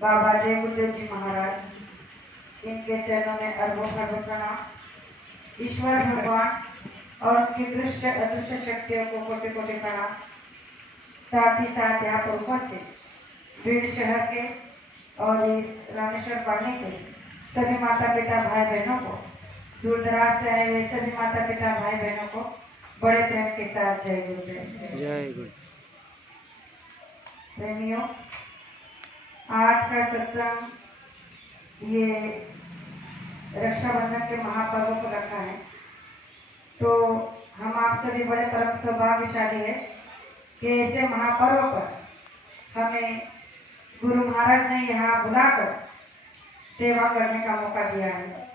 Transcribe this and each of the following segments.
बाबा जय गुरुदेव जी महाराज, इनके चरणों में अरबों खरबों प्रणाम। ईश्वर भगवान और उनकी दृश्य अदृश्य शक्तियों को कोटि कोटि प्रणाम। साथ ही साथ यहाँ पर उपस्थित बीड़ शहर के और इस रामेश्वर पानी के सभी माता पिता भाई बहनों को, दूर दराज से आए हुए सभी माता पिता भाई बहनों को बड़े प्रेम के साथ जय गुरुदेव। जय गुरु। प्रेमियों, आज का सत्संग ये रक्षाबंधन के महापर्व को रखा है, तो हम आप सभी बड़े परम सौभाग्यशाली है कि ऐसे महापर्व पर हमें गुरु महाराज ने यहाँ बुलाकर सेवा करने का मौका दिया है।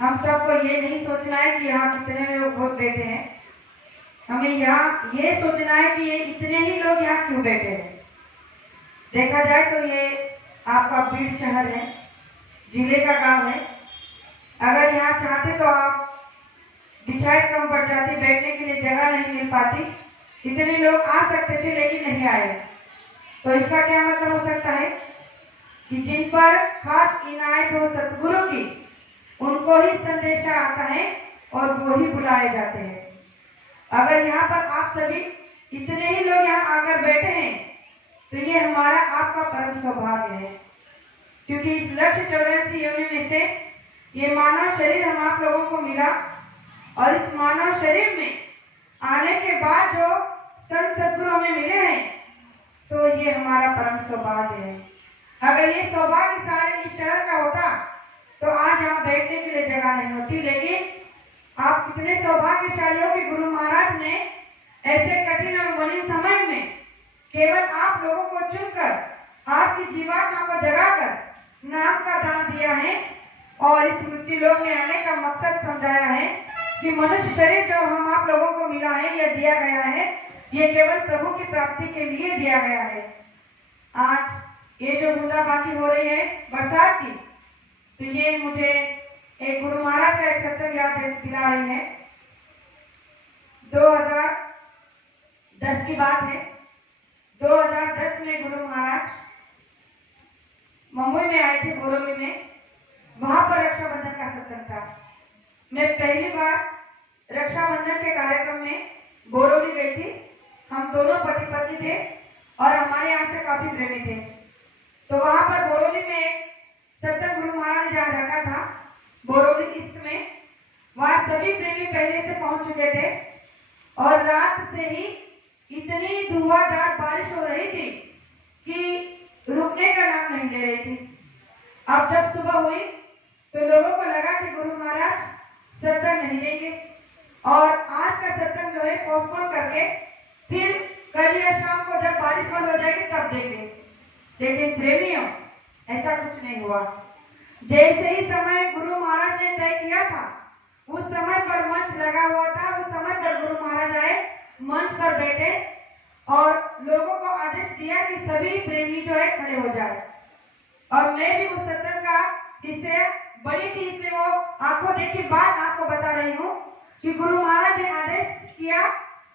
हम सबको ये नहीं सोचना है कि यहाँ कितने लोग बैठे हैं, हमें यहाँ ये सोचना है कि ये इतने ही लोग यहाँ क्यों बैठे हैं। देखा जाए तो ये आपका बीड़ शहर है, जिले का गांव है। अगर यहाँ चाहते तो आप बिछाई कम पड़ जाती, बैठने के लिए जगह नहीं मिल पाती, इतने लोग आ सकते थे लेकिन नहीं आए। तो इसका क्या मतलब हो सकता है कि जिन पर खास इनायत हो सतगुरु की, उनको ही संदेशा आता है और वो ही बुलाए जाते हैं। अगर यहाँ पर आप सभी इतने ही लोग यहाँ आकर बैठे हैं तो ये हमारा आपका परम सौभाग्य है, क्योंकि इस लक्ष्य 84 योनि में से ये मानव शरीर हम आप लोगों को मिला और इस मानव शरीर में आने के बाद जो संत सद्गुरु हमें मिले हैं, तो ये हमारा परम सौभाग्य है। अगर ये सौभाग्य सारे इस शहर का होता तो आज यहाँ बैठने के लिए जगह नहीं होती। लेकिन आप कितने सौभाग्यशाली हो कि गुरु महाराज ने ऐसे कठिन और मलिन समय में केवल आप लोगों को चुनकर आपकी जीवात्मा को जगाकर नाम का दान दिया है और इस मृत्यु लोक में आने का मकसद समझाया है कि मनुष्य शरीर जो हम आप लोगों को मिला है, यह दिया गया है, ये केवल प्रभु की प्राप्ति के लिए दिया गया है। आज ये जो बूंदाबांदी हो रही है बरसात की, तो ये मुझे एक गुरु महाराज का एक सत्संग याद दिला रही है। 2010 की बात है। 2010 में गुरु महाराज मुंबई में आए थे, बोरोली में। वहां पर रक्षाबंधन का सत्संग था। मैं पहली बार रक्षाबंधन के कार्यक्रम में बोरोली गई थी। हम दोनों पति पत्नी थे और हमारे यहाँ से काफी प्रेमी थे। तो वहां पर बोरोली में एक सत्संग गुरु महाराज ने जहाँ रखा था, बोरोली ईस्ट में, वहां सभी प्रेमी पहले से पहुंच चुके थे और रात से ही इतनी धुआंधार बारिश हो रही थी कि रुकने का नाम नहीं ले रही थी। अब जब सुबह हुई तो लोगों को लगा कि गुरु महाराज सत्संग नहीं देंगे और आज का सत्संग जो है पोस्टपोन करके फिर कल या शाम को जब बारिश बंद हो जाएगी तब देंगे। लेकिन प्रेमियों, ऐसा कुछ नहीं हुआ। जैसे ही समय गुरु महाराज ने तय किया था, उस समय पर मंच लगा हुआ था। उस समय पर गुरु महाराज आए, मंच पर बैठे और लोगों को आदेश दिया कि सभी प्रेमी जो है खड़े हो जाए। और मैं भी उस सत्संग का इससे बड़ी थी, इसलिए वो आंखों देखी बात आपको बता रही हूँ कि गुरु महाराज ने आदेश किया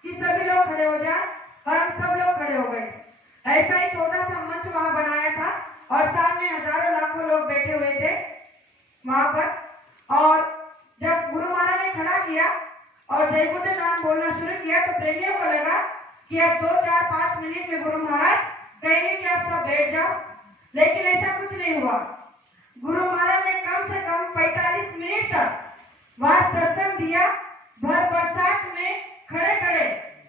कि सभी लोग खड़े हो जाए और हम सब लोग खड़े हो गए। ऐसा ही छोटा सा मंच वहां बनाया था और सामने हजारों लाखों लोग बैठे हुए थे वहां पर। और जब गुरु महाराज ने खड़ा किया और जय गुरुदेव नाम बोलना शुरू किया तो प्रेमियों को लगा कि अब 2, 4, 5 मिनट में गुरु महाराज कहेंगे कि आप सब बैठ जाओ, लेकिन ऐसा कुछ नहीं हुआ। गुरु महाराज ने कम से कम 45 मिनट तक वहां सत्संग दिया। भर बरसात में खड़े खड़े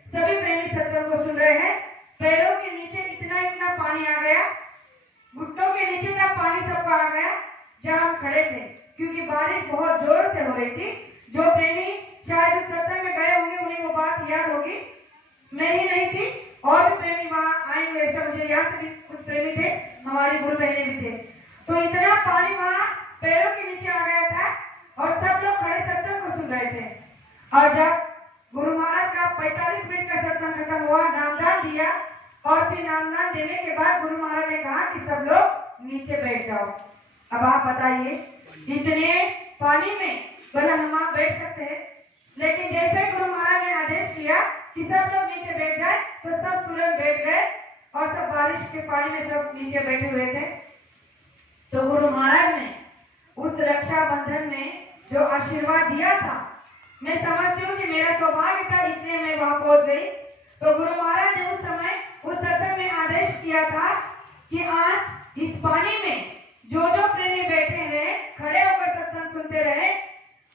सभी प्रेमी सत्संग को सुन रहे हैं। पैरों के नीचे इतना इतना पानी आ गया, घुटनों के नीचे तक पानी सबको आ गया जहां हम खड़े थे, क्योंकि बारिश बहुत जोर से हो रही थी। जो प्रेमी शायद उस सत्संग में गए होंगे उन्हें वो बात याद होगी। मैं ही नहीं थी और भी प्रेमी वहां आए हुए, ऐसा मुझे यहाँ से भी कुछ प्रेमी थे, हमारी गुरु बहने भी थे। तो इतना पानी वहां पैरों के नीचे आ गया था और सब लोग खड़े सत्संग को सुन रहे थे। और जब गुरु महाराज का 45 मिनट का सत्संग खत्म हुआ, नामदान दिया और फिर नामदान देने के बाद गुरु महाराज ने कहा कि सब लोग नीचे बैठ जाओ। अब आप बताइए, इतने पानी में भला हम आप बैठ सकते हैं? लेकिन जैसे गुरु महाराज ने आदेश किया कि सब लोग नीचे बैठ जाए तो सब तुरंत बैठ गए और सब बारिश के पानी में सब नीचे बैठे हुए थे। गुरु महाराज ने उस रक्षाबंधन में जो आशीर्वाद दिया था, मैं समझती हूँ कि मेरा सौभाग्य था, इसलिए मैं वहां पहुंच गई। तो गुरु महाराज ने उस समय उस सत्संग में आदेश किया था कि आज इस पानी में जो जो प्रेमी बैठे रहे, खड़े होकर सत्संग सुनते रहे,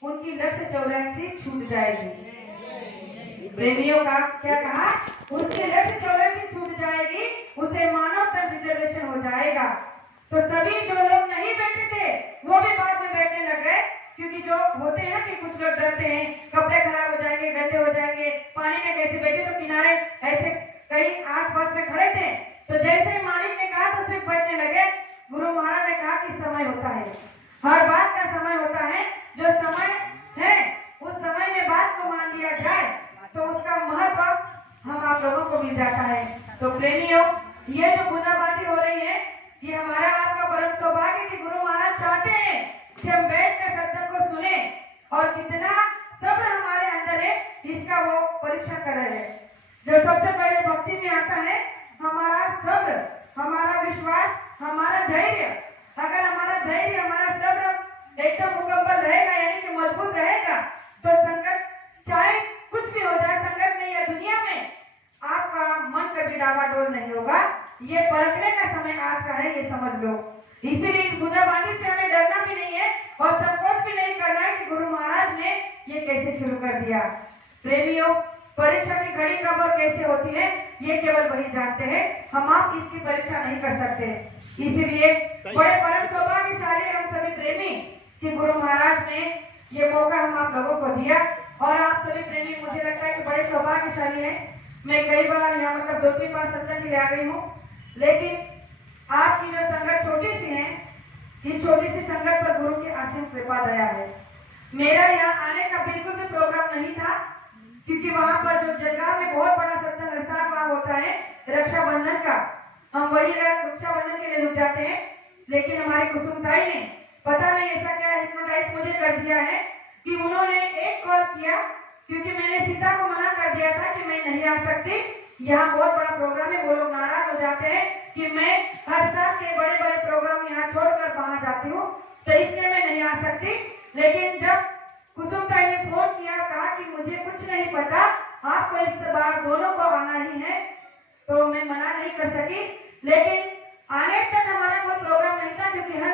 उनकी लक्ष्य 84 छूट जाएगी। प्रेमियों का क्या कहा? उसकी लक्ष्य 84 छूट जाएगी, उसे मानव तक रिजर्वेशन हो जाएगा। तो सभी जो लोग नहीं बैठे थे वो भी बाद में बैठने लग गए, क्योंकि जो होते हैं ना कि कुछ लोग डरते हैं कपड़े खराब हो जाएंगे, गंदे हो जाएंगे, पानी में कैसे बैठे, तो किनारे ऐसे कई आस-पास में खड़े थे। तो जैसे मालिक ने कहा तो सिर्फ बैठने लगे। गुरु महाराज ने कहा कि समय होता है, हर बात का समय होता है। जो समय है उस समय में बात को मान लिया जाए तो उसका महत्व हम आप लोगों को मिल जाता है। तो प्रेमियों, ये जो बूंदाबांदी हो रही है, ये हमारा आपका परम सौभाग्य कि गुरु महाराज चाहते हैं कि हम बैठ कर सत्संग को सुने, और कितना सब्र हमारे अंदर है इसका वो परीक्षा कर रहे हैं। जो सबसे पहले भक्ति में आता है हमारा सब्र, हमारा विश्वास, हमारा धैर्य। अगर हमारा धैर्य, हमारा सब्र एकदम मुकम्मल रहेगा, यानी कि मजबूत रहेगा, तो संकट चाहे कुछ भी हो जाए, संकट में या दुनिया में, आपका मन कभी डावाडोल नहीं होगा। ये परखने का समय आज का है, ये समझ लो। इसीलिए इस बूंदाबांदी से हमें डरना भी नहीं है और संकोच भी नहीं करना है कि गुरु महाराज ने ये कैसे शुरू कर दिया। प्रेमियों, परीक्षा की घड़ी कब और कैसे होती है ये केवल वही जानते हैं, हम आप इसकी परीक्षा नहीं कर सकते। इसीलिए बड़े परम सौभाग्यशाली हम सभी प्रेमी कि गुरु महाराज ने ये मौका हम आप लोगों को दिया, और आप सभी प्रेमी मुझे लगता है कि बड़े सौभाग्यशाली हैं। मैं कई बार यहाँ मतलब 2-3 बार सत्संग के लिए आ गई हूँ, लेकिन आपकी जो संगत छोटी सी है, इस छोटी सी संगत पर गुरु की असीम कृपा दया है। मेरा यहाँ आने का बिल्कुल भी प्रोग्राम नहीं था, क्योंकि वहां पर जो जलगांव में बहुत बड़ा सत्संग वहां होता है रक्षाबंधन का, हम वही रक्षाबंधन के लिए रुक जाते हैं। लेकिन हमारी कुसुमताई ने पता नहीं ऐसा क्या हिप्नोटाइज मुझे कर दिया है कि उन्होंने एक कॉल किया, क्योंकि मैंने सीता को मना कर दिया था कि मैं नहीं आ सकती, यहाँ बहुत बड़ा प्रोग्राम है। वो लोग नाराज हो जाते हैं कि मैं हर साल के बड़े बड़े प्रोग्राम यहाँ छोड़कर वहां जाती हूँ, तो इसलिए मैं नहीं आ सकती। लेकिन जब कुसुमताई ने फोन किया, कहा कि मुझे कुछ नहीं पता, आपको इस बार दोनों को आना ही है, तो मैं मना नहीं कर सकी। लेकिन आने तक हमारा कोई प्रोग्राम नहीं था, क्योंकि हर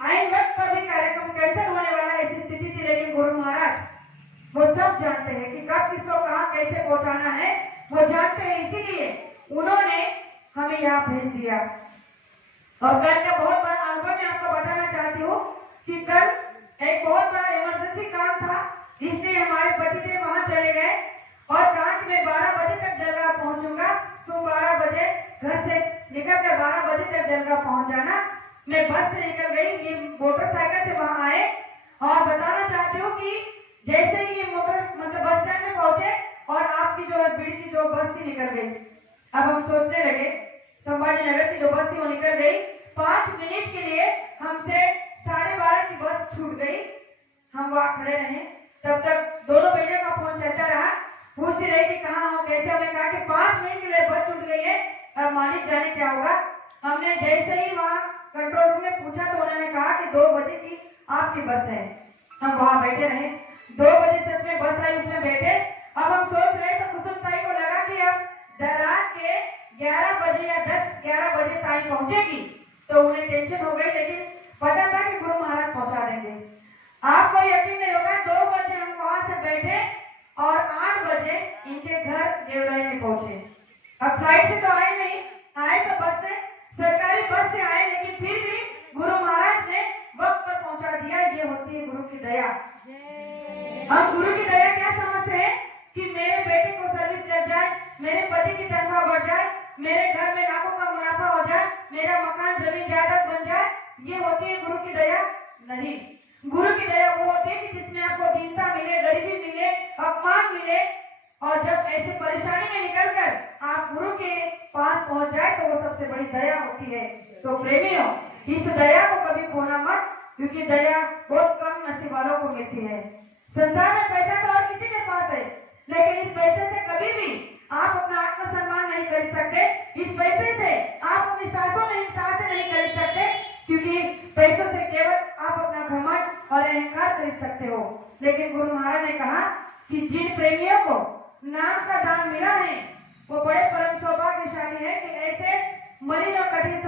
आए वक्त पर भी कार्यक्रम कैंसिल होने वाला ऐसी स्थिति थी। लेकिन गुरु महाराज वो सब जानते हैं कि कब किसको कहाँ कैसे पहुंचाना है, वो जानते हैं, इसीलिए उन्होंने हमें यहाँ भेज दिया। और कल का बहुत बड़ा अनुभव मैं आपको बताना चाहती हूँ कि कल एक बहुत बड़ा इमरजेंसी काम था, इसलिए हमारे पतिदेव वहां चले गए और कहा कि मैं 12 बजे तक जलगांव पहुंचूंगा, तुम 12 बजे घर से निकलकर 12 बजे तक जलगांव पहुंच जाना। मैं बस से निकल गई, ये मोटरसाइकिल से वहां आए, और बताना चाहती हूँ कि जैसे ही ये मोटर मतलब बस स्टैंड में पहुंचे और आपकी जो भीड़ की जो बस थी निकल गई। अब हम सोचने लगे, संभाजी नगर की जो बस थी वो निकल गई। 5 मिनट के लिए हमसे 12:30 की बस छूट गई। हम वहां खड़े रहे, तब तक दोनों बेटियों का फोन चलता रहा, पूछ रही कि कहाँ हो, कैसे। हमने कहा कि 5 मिनट के लिए बस छूट गई है, अब मालिक जाने क्या होगा। हमने जैसे ही वहां कंट्रोल रूम में पूछा तो उन्होंने कहा कि 2 बजे की आपकी बस है। हम वहां बैठे रहे, 2 बजे सच में बस आई, उसमें बैठे। अब हम सोच रहे तो कुसुमताई को लगा कि अब रात के 11 बजे या 10-11 बजे ताई पहुंचेगी, तो उन्हें टेंशन हो गई। लेकिन पता था कि गुरु महाराज पहुंचा देंगे। आपको यकीन नहीं होगा, 2 बजे हम वहां से बैठे और 8 बजे इनके घर देवराई में पहुंचे। अब फ्लाइट से तो आए नहीं, आए तो बस से, सरकारी बस से आए, लेकिन फिर भी गुरु महाराज ने वक्त पर पहुंचा दिया। ये होती है गुरु की दया। हम गुरु की दया क्या समझते हैं कि मेरे बेटे को सर्विस लग जाए, मेरे पति की तनख्वाह बढ़ जाए, मेरे घर में लाखों का मुनाफा हो जाए, मेरा मकान जमीन जायदाद बन जाए, ये होती है गुरु की दया? नहीं। गुरु की दया वो होती है कि जिसमें आपको दीनता मिले, गरीबी मिले, अपमान मिले, और जब ऐसी परेशानी में निकलकर आप गुरु के पास पहुंच जाए तो वो सबसे बड़ी दया होती है। तो प्रेमियों, इस दया को कभी खोना मत, क्योंकि दया बहुत कम नसीब वालों को मिलती है। संसार में पैसा तो और किसी के पास है, लेकिन इस पैसे से कभी भी आप अपना आत्मसम्मान नहीं खरीद सकते। इस पैसे से आप अपनी सांसें नहीं खरीद सकते, क्योंकि खरीद सकते हो, लेकिन गुरु महाराज ने कहा कि जिन प्रेमियों को नाम का दान मिला है वो बड़े परम सौभाग्यशाली है कि ऐसे मलिन और कठिन